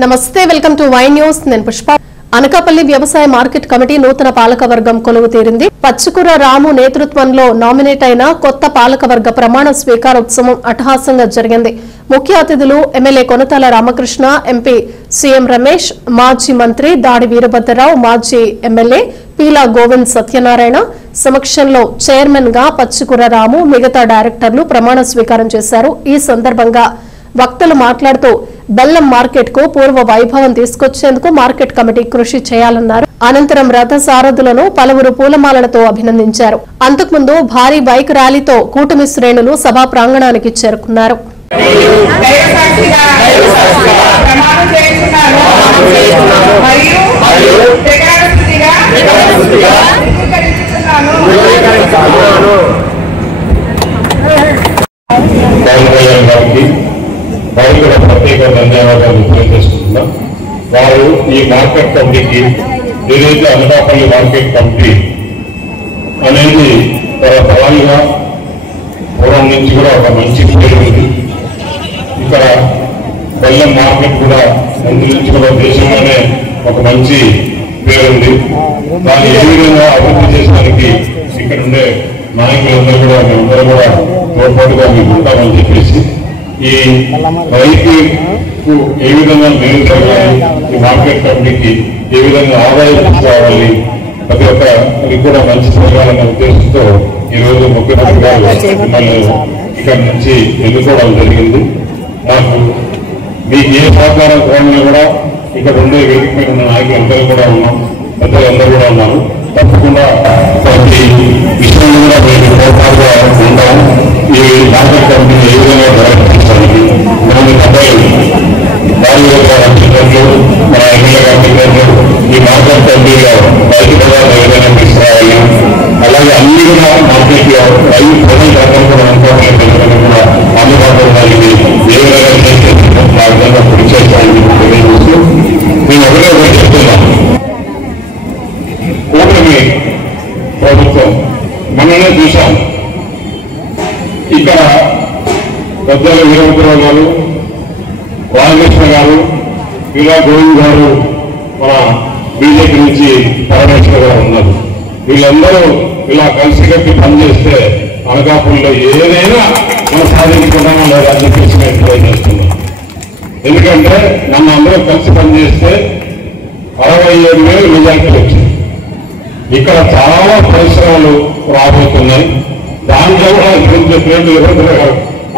నమస్తే welcome to Y news నేను పుష్ప అనకాపల్లి వ్యవసాయ మార్కెట్ కమిటీ నూతన పాలకవర్గం కొలువు తీరింది పచ్చుకుర రాము నేతృత్వంలో నామినేట్ అయిన కొత్త పాలకవర్గ ప్రమాణ స్వీకారోత్సవం అట్టహాసంగా జరిగింది ముఖ్య అతిథులు MLA Konathala Ramakrishna MP CM Ramesh మాజీ మంత్రి దాడి వీరభద్రరావు మాజీ ఎమ్మెల్యే పీలా గోవింద్ సత్యనారాయణ సమక్షంలో చైర్మన్ గా పచ్చుకుర రాము మిగతా డైరెక్టర్లు ప్రమాణ స్వీకారం చేశారు ఈ సందర్భంగా వక్తలు మాట్లాడుతూ బెల్లం మార్కెట్ కు పూర్వ వైభవం తీసుకొచ్చేందుకు మార్కెట్ కమిటీ కృషి చేయాలన్నారు అనంతరం రథ సారథులను పలువురు పూలమాలలతో అభినందించారు అంతకుముందు భారీ బైక్ ర్యాలీతో కూటమి శ్రేణులు సభా ప్రాంగణానికి చేరుకున్నారు వారికి ప్రత్యేక ధన్యవాదాలు తెలియజేస్తున్నాం. వారు ఈ మార్కెట్ కమిటీకి ఏదైతే అనకాపల్లి మార్కెట్ కమిటీ అనేది తరాలుగా పూర్వం నుంచి కూడా ఒక మంచి పేరు ఉంది. ఇక్కడ బెల్లం మార్కెట్ కూడా ముందు నుంచి కూడా దేశంలోనే ఒక మంచి పేరుంది. దాన్ని ఏ విధంగా అభివృద్ధి చేయడానికి ఇక్కడ ఉండే నాయకులందరూ కూడా మేమందరూ కూడా తోడ్పాటుగా మీకు ఉంటామని చెప్పేసి ఈ రైతుకు ఏ విధంగా మేలు జరగాలి, ఈ మార్కెట్ కమిటీకి ఏ విధంగా ఆదాయం తీసుకోవాలి, ప్రతి ఒక్కరికి కూడా మంచి జరగాలన్న ఉద్దేశంతో ఈరోజు ముఖ్యమంత్రి గారు మిమ్మల్ని ఇక్కడ నుంచి ఎన్నుకోవడం జరిగింది. నాకు మీకు ఏ సహకారం కోరినా కూడా ఇక్కడ ఉండే వేదిక మీద ఉన్న నాయకులందరూ కూడా ఉన్నాం, పెద్దలందరూ కూడా ఉన్నారు. తప్పకుండా ప్రతి విషయంలో కూడా మేము తోడ్పాటుగా ఉంటాం. ఈ మార్కెట్ కమిటీని ఏ విధంగా ప్రవర్తించడానికి మనకి పెద్దలు వారి యొక్క అధికారులు మన ఎమ్మెల్యే అధికారులు ఈ మార్కెట్ కమిటీలో రైతు పదార్థాలు ఏదైనా తీసుకురావాలి, అలాగే అన్ని కూడా మార్కెట్లో రైతు ప్రజల రకం కూడా అనుకోవడం కూడా అందుబాటులో ఉండాలి. ఏ విధంగా చేస్తే ఆ విధంగా కృషి చేస్తామని తెలియజేస్తూ నేను ఒకటే చెప్తున్నాను. కూటమి ప్రభుత్వం మననే చూశాం. ఇక్కడ పెద్దల వీరభద్రరావు గారు, రామకృష్ణ గారు, పీలా గోవింద్ గారు మన బీజేపీ నుంచి పరమేశ్వర్ గారు ఉన్నారు. వీళ్ళందరూ ఇలా కలిసికట్టి పనిచేస్తే అనకాపల్లిలో ఏదైనా మనం సాధించుకుంటామో లేదా అని చెప్పేసి నేను ట్రై చేస్తున్నాం. ఎందుకంటే నన్ను అందరూ కలిసి పనిచేస్తే 67,000 మెజార్టీ వచ్చింది. ఇక్కడ చాలా పరిశ్రమలు రాబోతున్నాయి. దాంట్లో కూడా చెప్పినట్టు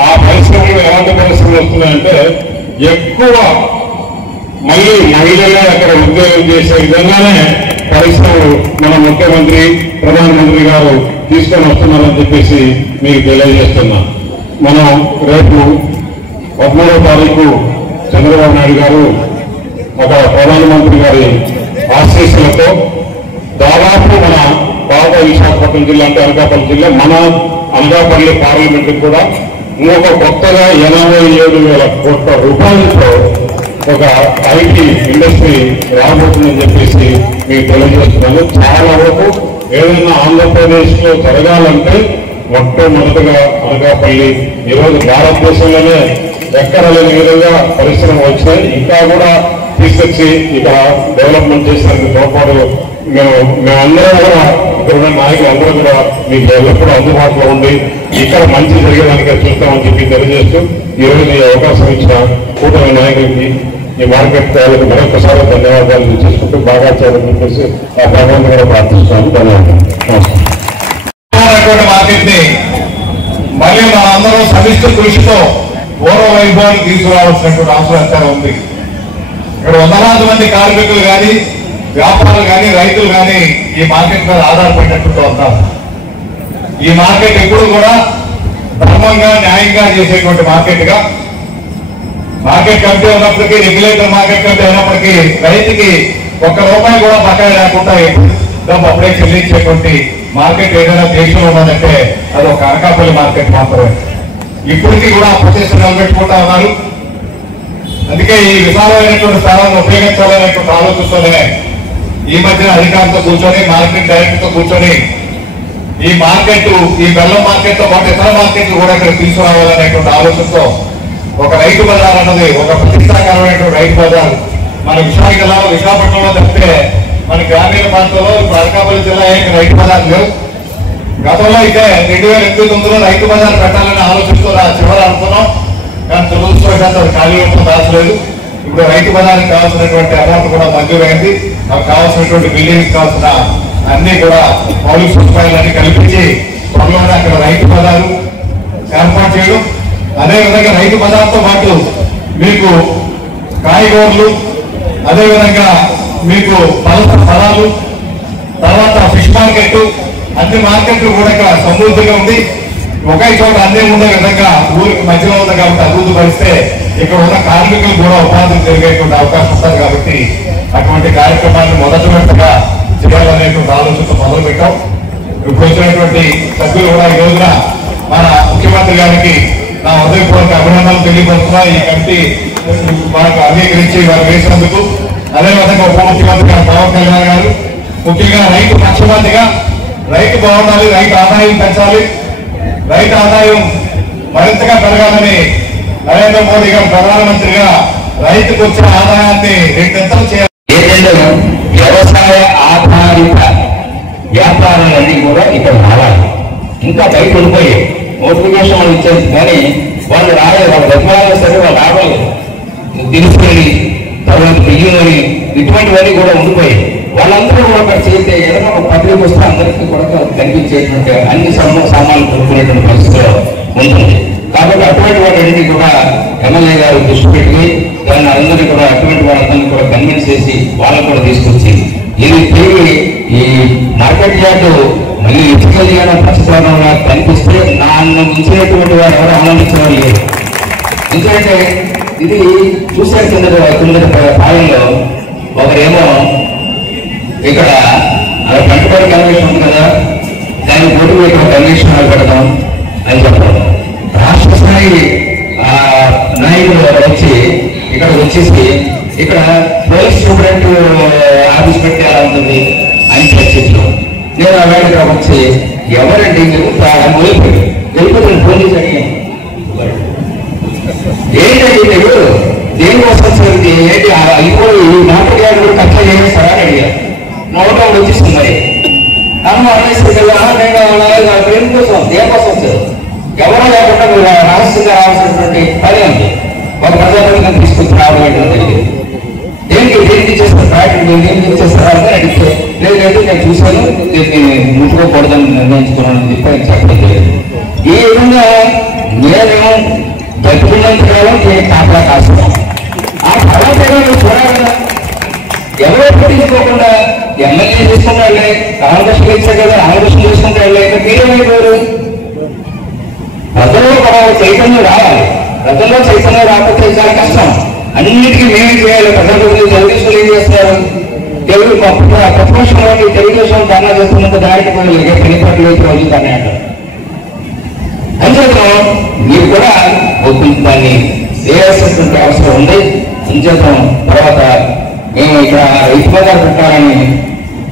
ఆ పరిశ్రమలు ఎలాంటి పరిశ్రమలు వస్తున్నాయంటే ఎక్కువ మళ్ళీ మహిళలే అక్కడ ఉద్యోగం చేసే విధంగానే పరిశ్రమలు మన ముఖ్యమంత్రి ప్రధానమంత్రి గారు తీసుకొని వస్తున్నారని చెప్పేసి మీకు తెలియజేస్తున్నా. మనం రేపు 13వ తారీఖు చంద్రబాబు నాయుడు గారు అక్కడ ప్రధానమంత్రి గారి ఆశీస్సులతో దాదాపు మన పాత విశాఖపట్నం జిల్లా అంటే అనకాపల్లి జిల్లా మన అనకాపల్లి పార్లమెంట్ కూడా ఇంకొక కొత్తగా 87,000 కోట్ల రూపాయలతో ఒక ఐటీ ఇండస్ట్రీ రాబోతుందని చెప్పేసి మీకు తెలియజేస్తున్నాను. చాలా వరకు ఏదైనా ఆంధ్రప్రదేశ్ లో జరగాలంటే మొట్టమొదటిగా అనకాపల్లి ఈరోజు భారతదేశంలోనే ఎక్కడ లేని విధంగా పరిశ్రమ వచ్చినాయి. ఇంకా కూడా తీసుకొచ్చి ఇక డెవలప్మెంట్ చేసేందుకు తోడ్పాటు మేమందరం కూడా ఇక్కడ ఉన్న నాయకులు అందరూ కూడా మీకు ఎల్లప్పుడూ అందుబాటులో ఉండి ఇక్కడ మంచి జరిగేదానికి చూస్తామని చెప్పి తెలియజేస్తూ ఈరోజు ఈ అవకాశం ఇచ్చిన కూటమి నాయకులకి ఈ మార్కెట్ వాళ్ళకి మరొకసారి ధన్యవాదాలు చేసుకుంటూ బాగా చేయాలని చెప్పేసి ఆ భగవంతుని కూడా ప్రార్థిస్తున్నాను. ధన్యవాదాలు. మార్కెట్ ని మళ్ళీ మనందరం సమిష్టి కృషితో పూర్వ వైభవాన్ని తీసుకురావాల్సినటువంటి అవసరం ఎంతైనా ఉంది. ఇక్కడ వందలాది మంది కార్మికులు కానీ వ్యాపారులు కానీ రైతులు కానీ ఈ మార్కెట్ మీద ఆధారపడినట్టు ఉంటారు. ఈ మార్కెట్ ఎప్పుడు కూడా ధర్మంగా న్యాయంగా చేసేటువంటి మార్కెట్ గా మార్కెట్ కమిటీ ఉన్నప్పటికీ రెగ్యులేటర్ మార్కెట్ కమిటీ అయినప్పటికీ రైతుకి ₹1 కూడా బకాయి లేకుండా డబ్బు అప్పుడే చెల్లించేటువంటి మార్కెట్ ఏదైనా దేశంలో ఉన్నదంటే అది ఒక అనకాపల్లి మార్కెట్ మాత్రమే. ఇప్పటికీ కూడా ప్రతిష్ట నిలబెట్టుకుంటా ఉన్నారు. అందుకే ఈ విశాలమైనటువంటి స్థలాన్ని ఉపయోగించాలనేటువంటి ఆలోచిస్తూనే ఈ మధ్యన అధికారులతో కూర్చొని మార్కెట్ డైరెక్టర్ తో కూర్చొని ఈ మార్కెట్ ఈ బెల్లం మార్కెట్ తో పాటు ఇతర మార్కెట్లు కూడా ఇక్కడ తీసుకురావాలనేటువంటి ఆలోచనతో ఒక రైతు బజార్ అన్నది ఒక ప్రతిష్టాకరమైనటువంటి రైతు బజార్ మన విశాఖపట్నంలో తప్పితే మన గ్రామీణ ప్రాంతంలో ఇప్పుడు అనకాపల్లి జిల్లా రైతు బజార్ లేవు. గతంలో అయితే 2008-9లో రైతు బజార్ పెట్టాలని ఆలోచిస్తూ చివరి అనుకున్నాం, కానీ దురదృష్టవశాత్తు అది ఖాళీ రూపంలో దాచలేదు. ఇప్పుడు రైతు బజార్కి కావాల్సినటువంటి అమౌంట్ కూడా మంజూరైంది. మాకు కావాల్సినటువంటి బిల్డింగ్స్ కావాల్సిన అన్ని కూడా మౌలిక సదుపాయాలన్నీ కల్పించి త్వరలోనే అక్కడ రైతు బజారు ఏర్పాటు చేయడం, అదేవిధంగా రైతు బజార్తో పాటు మీకు కాయగూరలు, అదేవిధంగా మీకు ఫలాలు, తర్వాత ఫిష్ మార్కెట్, అన్ని మార్కెట్లు కూడా సమృద్ధిగా ఉంది. ఒకే చోట అన్నీ ఉండే విధంగా ఊరికి మధ్యలో ఉంది కాబట్టి అభివృద్ధి పరిస్తే ఇక్కడ ఉన్న కార్మికులు కూడా ఉపాధి జరిగేటువంటి అవకాశం ఉంటుంది. కాబట్టి అటువంటి కార్యక్రమాన్ని మొదటి విడతగా చేయాలనేటువంటి ఆలోచనతో మొదలు పెట్టాం. ఇప్పుడు వచ్చినటువంటి సభ్యులు కూడా ఈ రోజున మన ముఖ్యమంత్రి గారికి నా హృదయపూర్వక అభినందనలు తెలియపరుస్తున్నా. ఈ కమిటీ మనకు అంగీకరించి వారు వేసినందుకు, అదేవిధంగా ఉప ముఖ్యమంత్రి గారు పవన్ కళ్యాణ్ గారు ముఖ్యంగా రైతు పక్షపాతిగా రైతు బాగుండాలి, రైతు ఆదాయం పెంచాలి, రైతు ఆదాయం మరింతగా పెరగాలని నరేంద్ర మోడీ గారు ప్రధానమంత్రిగా రైతుకు వచ్చిన ఆదాయాన్ని రెండింతలు చేయాలి. వ్యవసాయ ఆధారిత వ్యాపారాలన్నీ కూడా ఇక్కడ రావాలి. ఇంకా బయట ఉండిపోయాయి, నోటిఫికేషన్ వాళ్ళు ఇచ్చేది కానీ వాళ్ళు రాలేదు. వాళ్ళు బతిమాలైనా సరే వాళ్ళు రావాలి. దినుసులని, తర్వాత బియ్యులని, ఇటువంటివన్నీ కూడా ఉండిపోయాయి. వాళ్ళందరూ కూడా అక్కడ చేస్తే ఏదైనా ఒక పబ్లిక్ వస్తే అందరికీ కూడా కనిపించేటువంటి అన్ని సామాన్లు కొనుక్కునేటువంటి పరిస్థితిలో ఉంటుంది. కాబట్టి అటువంటి వాటిని కూడా ఎమ్మెల్యే గారు దృష్టి పెట్టి దాన్ని అందరినీ కూడా అటువంటి వాళ్ళందరినీ కూడా కన్విన్స్ చేసి వాళ్ళకు కూడా తీసుకొచ్చి ఇది తిరిగి ఈ మార్కెట్ యార్డు మళ్ళీ ఇటుకలిగా ప్రతిపాదనగా కనిపిస్తే నన్ను ఇచ్చినటువంటి వారు ఎవరు ఆనందించేవారు లేదు. ఎందుకంటే ఇది చూసారు కింద పాలనలో ఒకరేమో ఇక్కడ కంటుబడి కన్వెన్షన్ ఉంది కదా, దాన్ని పోటీ ఇక్కడ కన్వెన్షన్ పెడతాం అని చెప్పడం. రాష్ట్ర స్థాయి నాయకులు వచ్చి ఇక్కడ వచ్చేసి ఇక్కడ పోలీస్ సూపరింట్ ఆఫీస్ పెట్టి ఎలా ఉంటుంది అని చర్చించడం. నేను ఆ వేళ ఇక్కడ వచ్చి ఎవరండి వెళ్ళిపోతుంది ఫోన్ చేసి అడిగాను, ఏంటండి మీరు దేనికోసం ఏంటి ఇప్పుడు ఈ మార్కెట్ యార్డ్ కూడా కట్ట చేస్తారా అని అడిగారు. నోటం వచ్చేసింది. మరి నన్ను అనేసి దేనికోసం వచ్చారు, ఎవరో లేకుండా రహస్యంగా రావాల్సినటువంటి పని ఉంది. ఒక ప్రజాప్రతినిధిని తీసుకొచ్చి రావడం జరిగింది. దేనికి చేస్తారు ప్రాక్టీస్ దేనికి చేస్తారా అని అడిగితే లేదు నేను చూశాను, దీన్ని ముట్టుకోకూడదని నిర్ణయించుకున్నానని చెప్పి ఆయన చెప్పడం జరిగింది. ఈ విధంగా నేను బతుకున్నంత కాలం కాపలా కాస్తున్నాం. ఆ తర్వాత చూడాలి ఎవరో పట్టించుకోకుండా ఎమ్మెల్యే చేసుకుంటాడులే, కాంగ్రెస్ ఇచ్చారు కదా కాంగ్రెస్ చేసుకుంటాడులే, మీరేమైపోయారు? ప్రజల్లో కూడా చైతన్యం రావాలి. ప్రజల్లో చైతన్యం రాకపోతే చాలా కష్టం. అన్నిటికీ మేమే చేయాలి. ప్రజలు తెలుగుదేశం ఏం చేస్తున్నారు, ప్రతిపక్షంలో తెలుగుదేశం ధర్నా చేస్తున్నంత దానికి పనిపట్లు వేసి రోజు దాన్ని అంటారు. అంచేత మీరు కూడా దాన్ని చేయాల్సినటువంటి అవసరం ఉంది. అంచేతం తర్వాత మేము ఇక్కడ రైతు బజార్ పెట్టాలని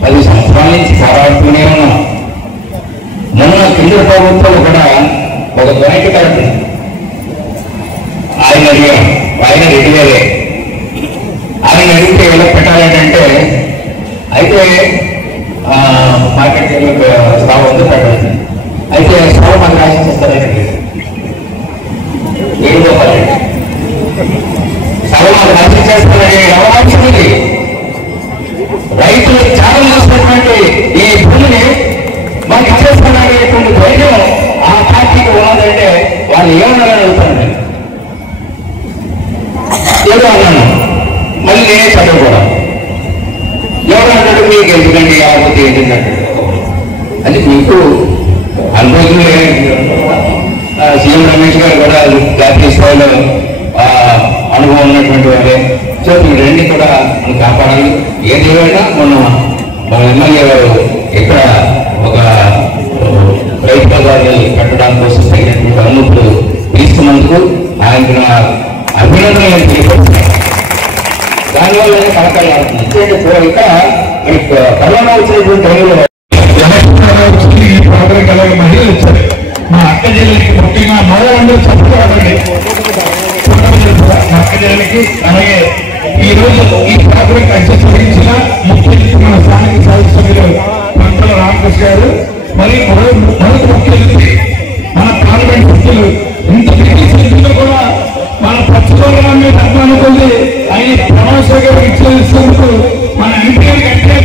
10 సంవత్సరాల నుంచి పోరాడుతూనే ఉన్నాం. మొన్న కేంద్ర ప్రభుత్వం కూడా ఒక జాయింట్ కలెక్టర్ ఆయన అడిగాం, ఆయన రెడ్డిగారే ఆయన అడిగితే ఎలా పెట్టాలంటే అయితే మార్కెట్ స్థావం ఉంది పెట్టాలి. అయితే స్థావం మనకు రాసిస్తారండి వేణుగోపాలండి స్థావం మనకు రాసిస్తారని అవకాశం. రైతులు చాలా చేసినటువంటి ఈ భూమిని మాకు ఇచ్చేస్తున్నాడేటువంటి ధైర్యం ఆ పార్టీకి ఉన్నదంటే వాళ్ళు ఏమన్నారని అడుగుతానండి. ఏదో అన్నాను, మళ్ళీ నేనే చదవకూడదు. ఎవరన్నాడు మీకు ఎందుకండి కాకపోతే ఏంటంటే అది మీకు అనుభవం. సీఎం రమేష్ గారు కూడా జాతీయ స్థాయిలో అనుభవం ఉన్నటువంటి వాళ్ళే. సో ఈ రెండు కూడా మనం కాపాడాలి. ఏది ఏమైనా మొన్న మన ఎమ్మెల్యే గారు ఇక్కడ ఒక రైతు బజార్ని కట్టడానికి కోసం తగినటువంటి అనుమతులు తీసుకున్నందుకు ఆయనకు నా అభినందనలు తెలియపరుస్తున్నాను. దానివల్ల కలకాలాడుతుంది. ఇంకా కరోనా వచ్చినటువంటి టైంలో ఈ ప్రోగ్రాం అలాగే మహిళలు ఇచ్చారు. మా అక్క జిల్లాకి ముఖ్యంగా మహిళలందరూ చెప్పుకోవాలండి. మక్కజానికి అలాగే ఈ రోజు ఈ ప్రోగ్రాం అధ్యక్షత వహించిన ముఖ్య అతిథి మన స్థానిక శాసనసభ్యులు పంటల రామకృష్ణ గారు మరియు మరొక ముఖ్య అతిథి మన పార్లమెంట్ సభ్యులు ఇంత సభ్యులు కూడా మన పచ్చికోరాన్ని అభిమానుకుంది ఆయన ప్రమాణ స్వీకారం ఇచ్చేందుకు మన ఎంపీ కంటే